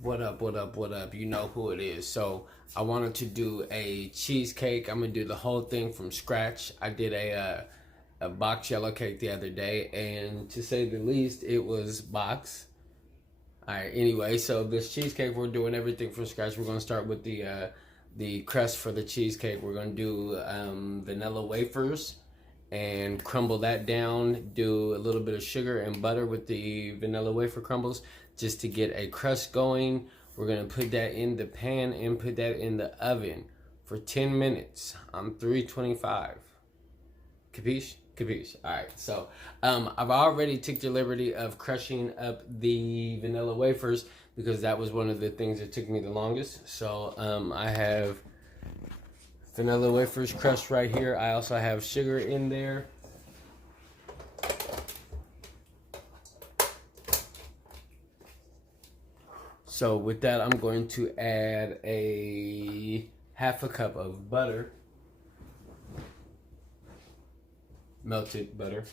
What up, what up, what up? You know who it is. So I wanted to do a cheesecake. I'm gonna do the whole thing from scratch. I did a box yellow cake the other day, and to say the least, it was box. Alright, anyway, so this cheesecake, we're doing everything from scratch. We're gonna start with the crust for the cheesecake. We're gonna do vanilla wafers and crumble that down, do a little bit of sugar and butter with the vanilla wafer crumbles just to get a crust going. We're gonna put that in the pan and put that in the oven for 10 minutes on 325. Capiche? Capiche. Alright, so I've already took the liberty of crushing up the vanilla wafers because that was one of the things that took me the longest. So I have vanilla wafers crushed right here. I also have sugar in there. So with that, I'm going to add a half a cup of butter. Melted butter.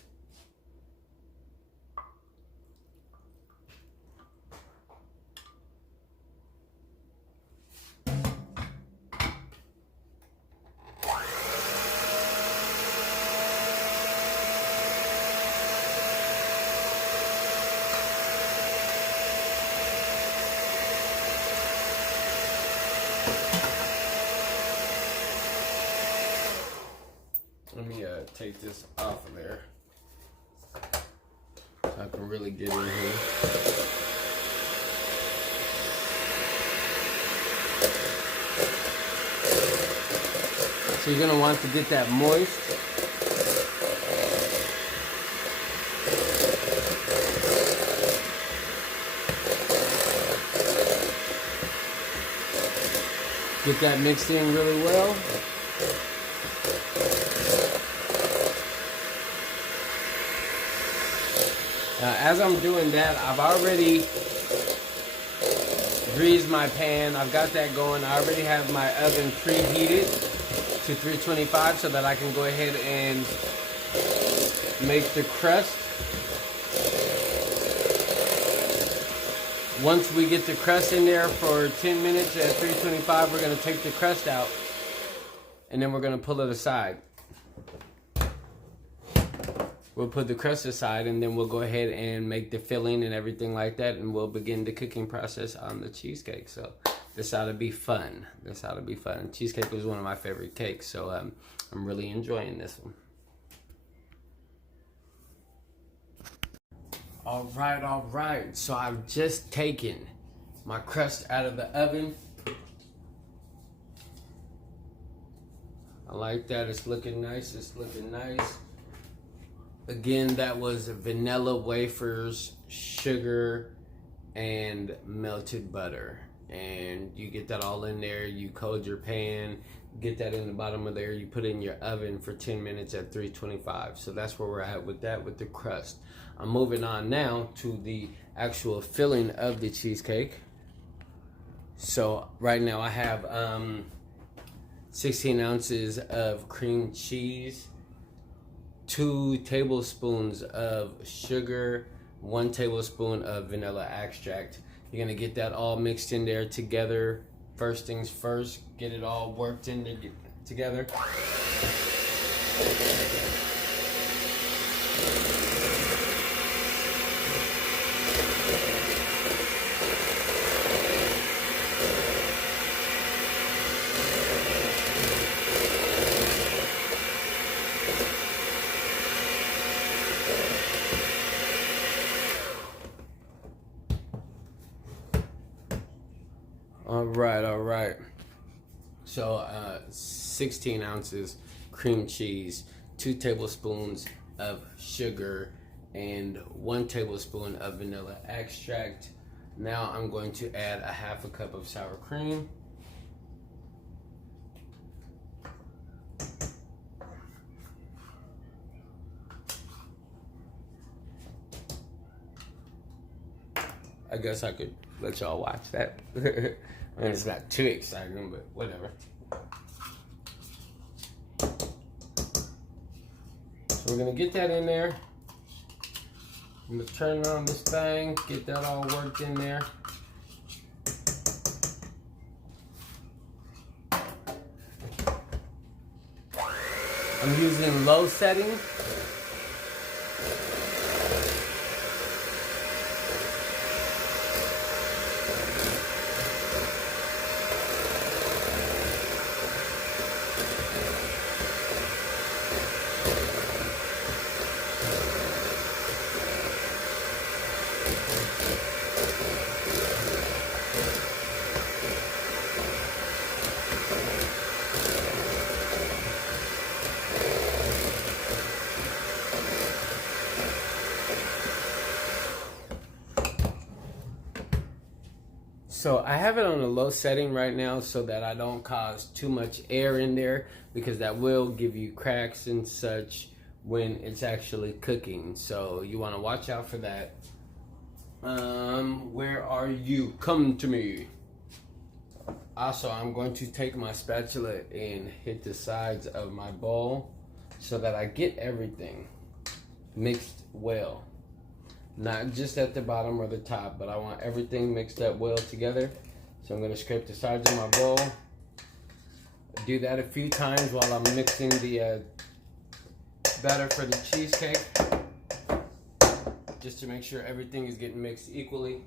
Let me take this off of there so I can really get in here. So you're gonna want to get that moist. Get that mixed in really well. As I'm doing that, I've already greased my pan. I've got that going. I already have my oven preheated to 325 so that I can go ahead and make the crust. Once we get the crust in there for 10 minutes at 325, we're going to take the crust out and then we're going to pull it aside. We'll put the crust aside and then we'll go ahead and make the filling and everything like that, and we'll begin the cooking process on the cheesecake. So this ought to be fun. This ought to be fun. Cheesecake was one of my favorite cakes, so I'm really enjoying this one. All right. So I've just taken my crust out of the oven. I like that. It's looking nice. It's looking nice. Again, that was vanilla wafers, sugar, and melted butter. And you get that all in there. You coat your pan, get that in the bottom of there. You put it in your oven for 10 minutes at 325. So that's where we're at with that, with the crust. I'm moving on now to the actual filling of the cheesecake. So right now I have 16 ounces of cream cheese, 2 tablespoons of sugar, 1 tablespoon of vanilla extract. You're gonna get that all mixed in there together. First things first, get it all worked in there together. All right. So 16 ounces cream cheese, 2 tablespoons of sugar, and 1 tablespoon of vanilla extract. Now I'm going to add a half a cup of sour cream. I guess I could let y'all watch that. I mean, it's not too exciting, but whatever. So we're gonna get that in there. I'm gonna turn on this thing, get that all worked in there. I'm using low setting. So I have it on a low setting right now so that I don't cause too much air in there, because that will give you cracks and such when it's actually cooking. So you want to watch out for that. Where are you? Come to me. Also, I'm going to take my spatula and hit the sides of my bowl so that I get everything mixed well. Not just at the bottom or the top, but I want everything mixed up well together. So I'm going to scrape the sides of my bowl. Do that a few times while I'm mixing the batter for the cheesecake, just to make sure everything is getting mixed evenly.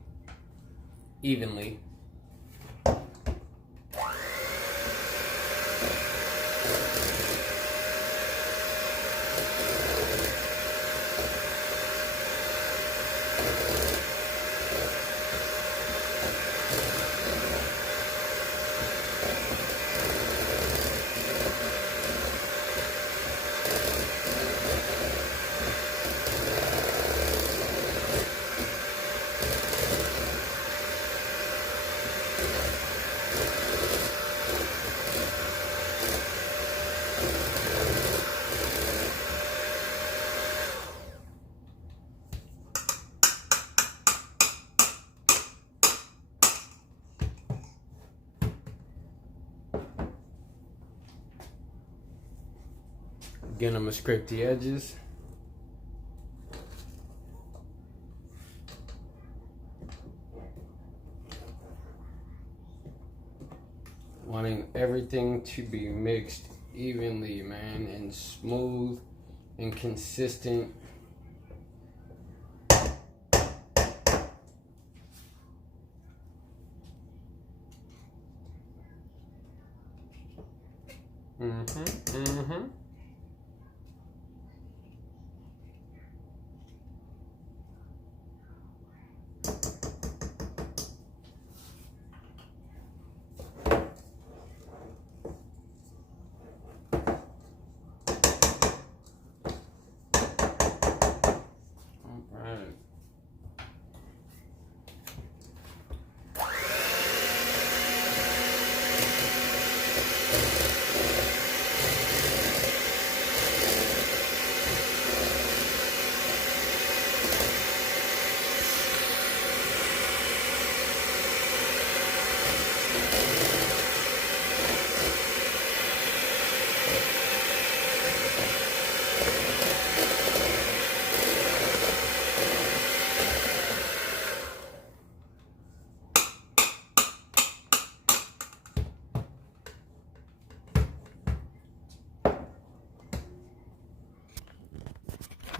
Again, I'm going to scrape the edges. Wanting everything to be mixed evenly, man, and smooth and consistent.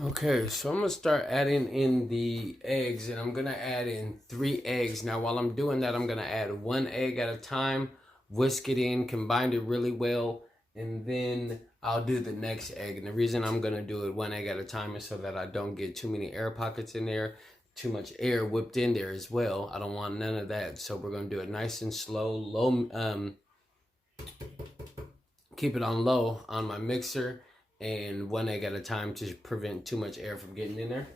Okay, so I'm gonna start adding in the eggs, and I'm gonna add in 3 eggs. Now, while I'm doing that, I'm gonna add 1 egg at a time, whisk it in, combine it really well, and then I'll do the next egg. And the reason I'm gonna do it 1 egg at a time is so that I don't get too many air pockets in there, too much air whipped in there as well. I don't want none of that. So we're gonna do it nice and slow, low, keep it on low on my mixer, and 1 egg at a time to prevent too much air from getting in there.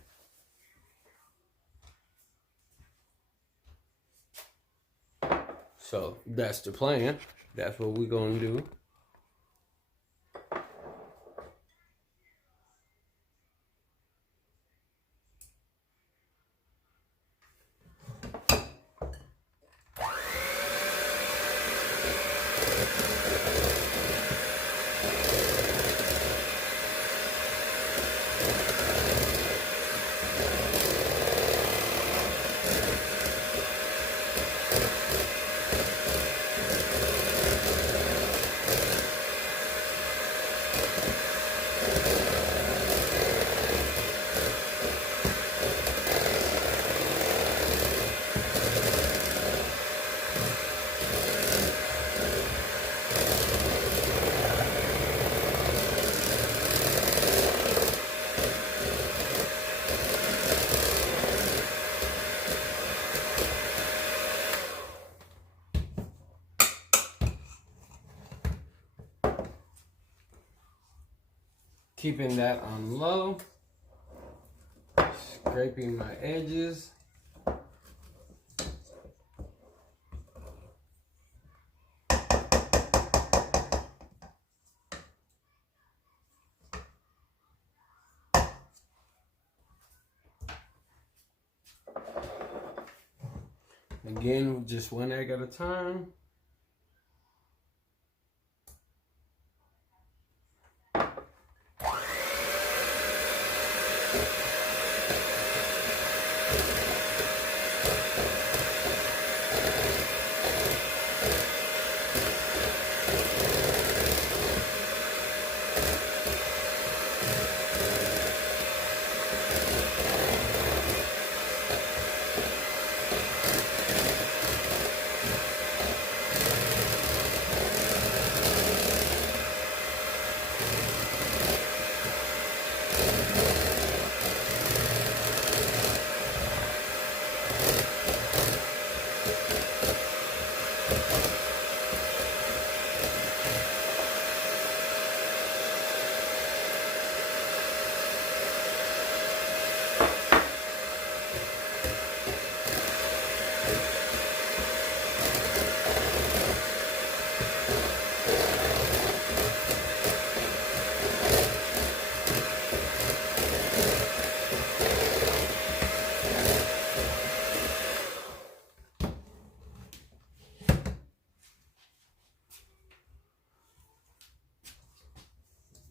So that's the plan. That's what we're gonna do. Keeping that on low. Scraping my edges. Again, just one egg at a time.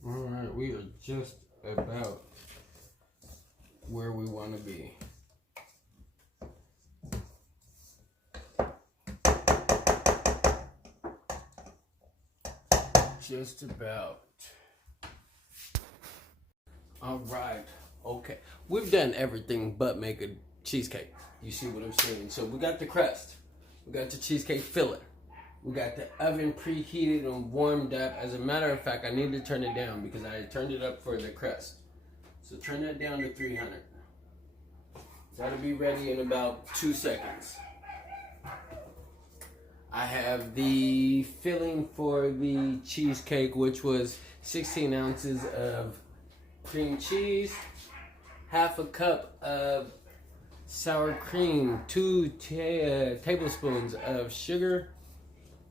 Alright, we are just about where we want to be. Just about. Alright, okay. We've done everything but make a cheesecake. You see what I'm saying? So we got the crust. We got the cheesecake filling. We got the oven preheated and warmed up. As a matter of fact, I need to turn it down because I turned it up for the crust. So turn that down to 300. That'll be ready in about 2 seconds. I have the filling for the cheesecake, which was 16 ounces of cream cheese, half a cup of sour cream, 2 tablespoons of sugar,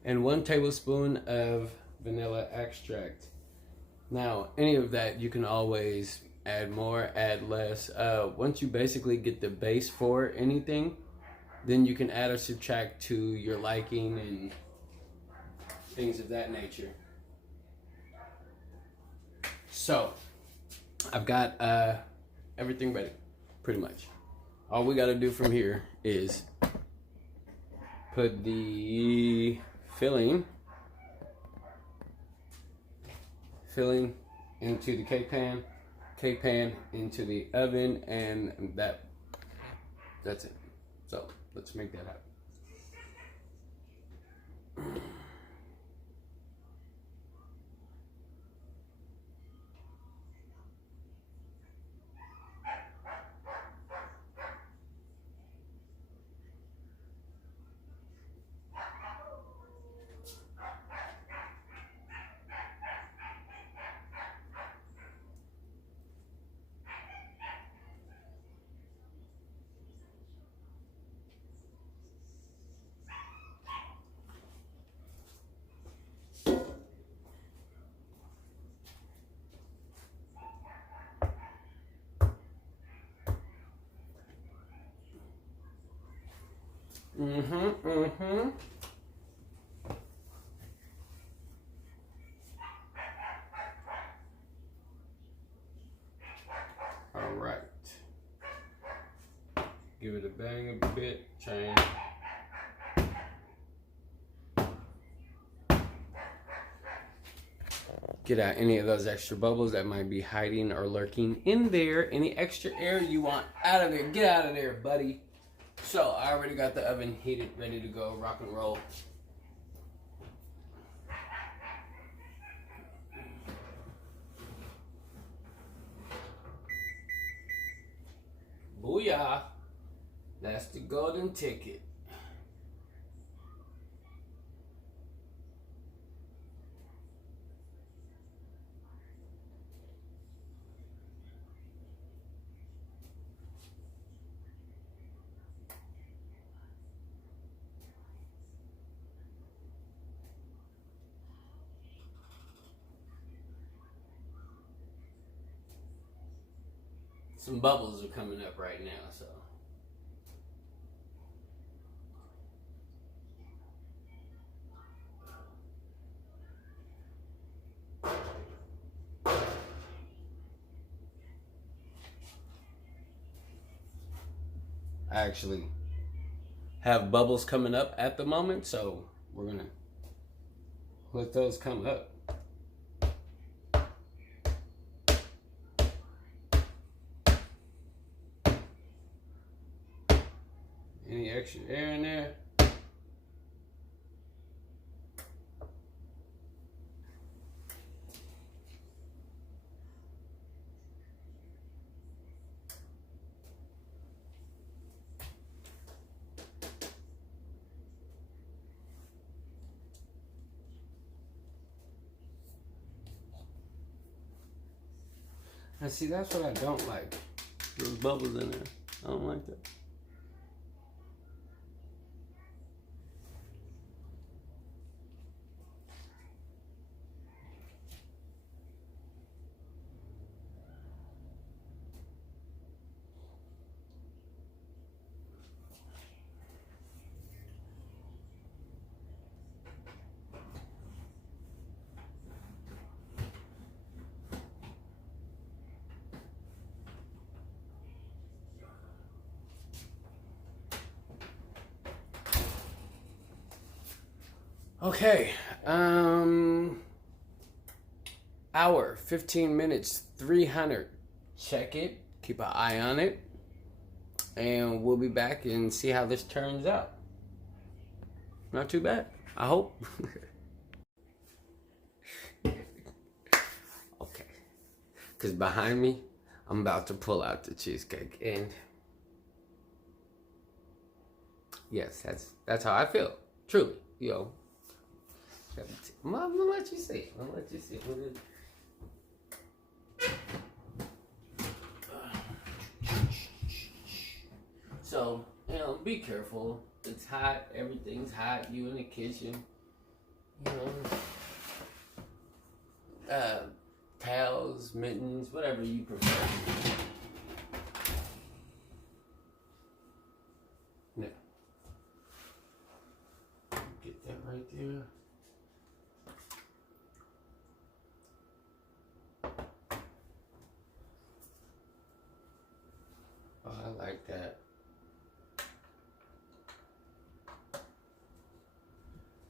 and 1 tablespoon of vanilla extract. Now, any of that you can always add more, add less. Once you basically get the base for anything, then you can add or subtract to your liking and things of that nature. So, I've got everything ready, pretty much. All we gotta do from here is put the filling into the cake pan into the oven, and that's it. So let's make that happen. All right. Give it a bang a bit, change. Get out any of those extra bubbles that might be hiding or lurking in there. Any extra air you want out of there, get out of there, buddy. So I already got the oven heated, ready to go, rock and roll. Booyah. That's the golden ticket. some bubbles are coming up right now, so. I actually have bubbles coming up at the moment, so we're gonna let those come up. Any extra air in there? And see, that's what I don't like. Those bubbles in there. I don't like that. Okay, hour, 15 minutes, 300. Check it, keep an eye on it, and we'll be back and see how this turns out. Not too bad, I hope. Okay, because behind me, I'm about to pull out the cheesecake, and yes, that's how I feel, truly, yo. I'm gonna let you see. I'm gonna let you see. So, be careful. It's hot. Everything's hot. You in the kitchen. Towels, mittens, whatever you prefer. Now, get that right there. I like that.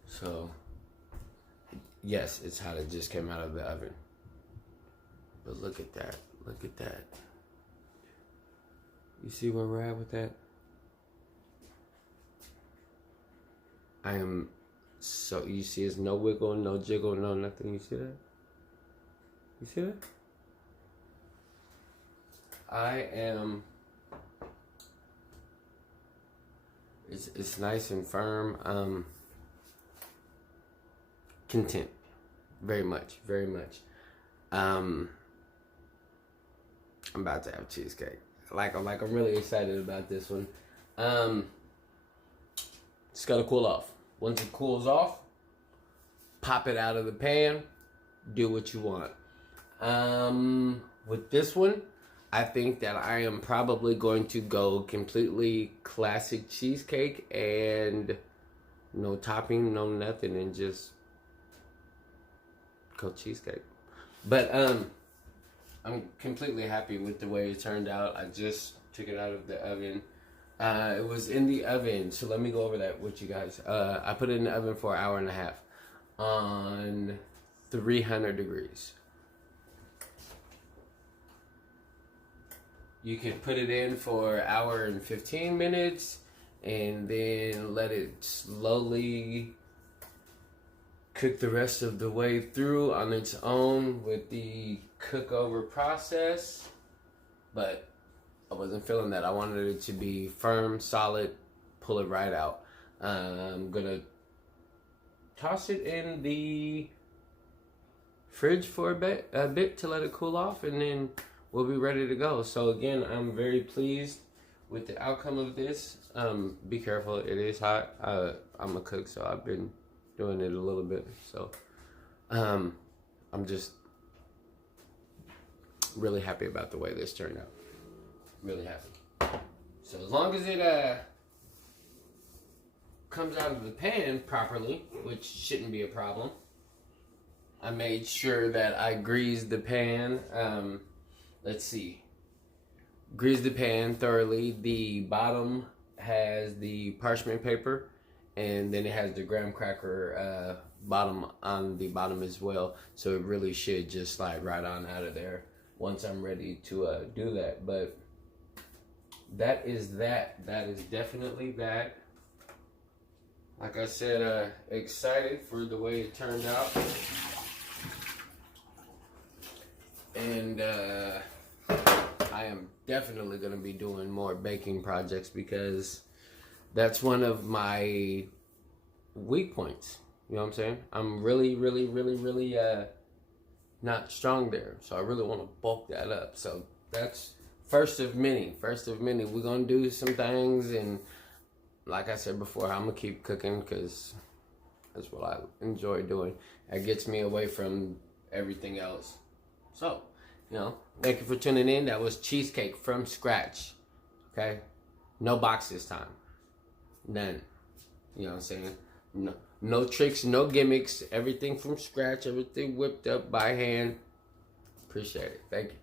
So, yes, it's hot. It just came out of the oven. But look at that. Look at that. You see where we're at with that? I am so, you see it's no wiggle, no jiggle, no nothing. You see that? You see that? I am... It's nice and firm. Content, very much, very much. I'm about to have cheesecake. I'm really excited about this one. It's gotta cool off. Once it cools off, pop it out of the pan. Do what you want. With this one, I think that I am probably going to go completely classic cheesecake and no topping, no nothing, and just go cheesecake. But I'm completely happy with the way it turned out. I just took it out of the oven. It was in the oven, so let me go over that with you guys. I put it in the oven for an hour and a half on 300 degrees. You can put it in for an hour and 15 minutes and then let it slowly cook the rest of the way through on its own with the cook over process. But I wasn't feeling that. I wanted it to be firm, solid, pull it right out. I'm gonna toss it in the fridge for a bit to let it cool off, and then we'll be ready to go. So again, I'm very pleased with the outcome of this. Be careful, it is hot. I'm a cook, so I've been doing it a little bit. So I'm just really happy about the way this turned out. Really happy. So as long as it comes out of the pan properly, which shouldn't be a problem. I made sure that I greased the pan. Let's see. Grease the pan thoroughly. The bottom has the parchment paper, and then it has the graham cracker bottom on the bottom as well. So it really should just slide right on out of there once I'm ready to do that. But that is that. That is definitely that. Like I said, excited for the way it turned out. And I am definitely going to be doing more baking projects because that's one of my weak points. You know what I'm saying? I'm really not strong there. So I really want to bulk that up. So that's first of many. First of many. We're going to do some things, and like I said before, I'm going to keep cooking because that's what I enjoy doing. It gets me away from everything else. So, you know, thank you for tuning in. That was cheesecake from scratch. Okay? No box this time. None. You know what I'm saying? No tricks, no gimmicks. Everything from scratch. Everything whipped up by hand. Appreciate it. Thank you.